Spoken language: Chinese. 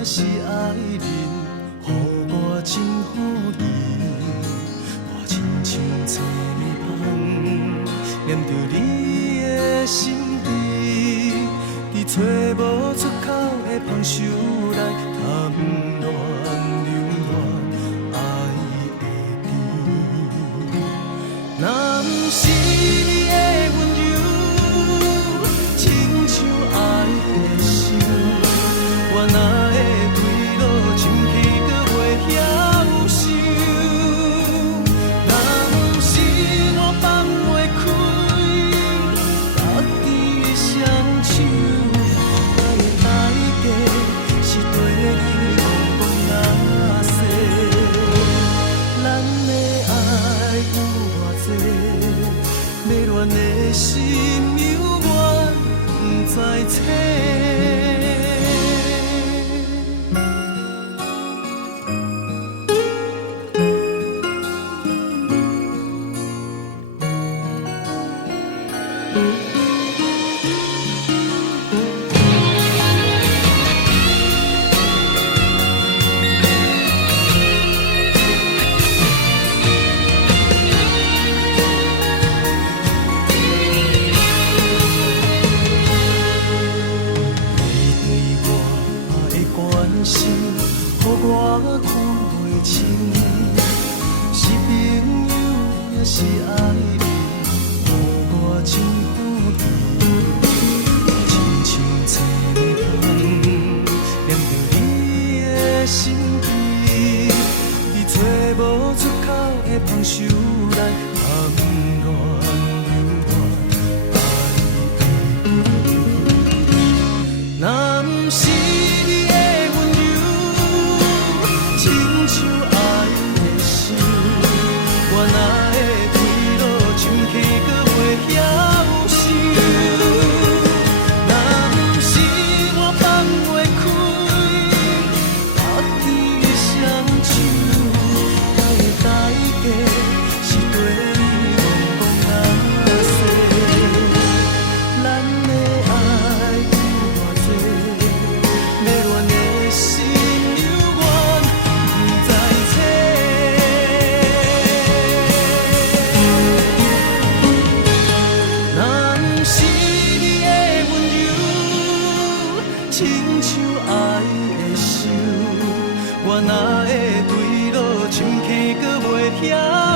也是爱人，予我真欢喜。我亲像坐眠梦，念着你的身边，伫找无出口的芳愁内谈恋流恋爱的甜。若不是你的温柔，亲像爱的伤，我哪会对路深去搁袂晓受？若不是我放袂开家己的双手，我的代价是对你戆戆那些。咱的爱有偌多，迷恋的心犹原不知找。是爱你，予我真欢喜。亲像坐眠梦，念着你的身边，伫找无出口的芳愁内谈恋流恋爱的甜。若不是你的温柔，亲像爱的伤，我哪亲像爱的伤，我哪会对路深去搁袂晓？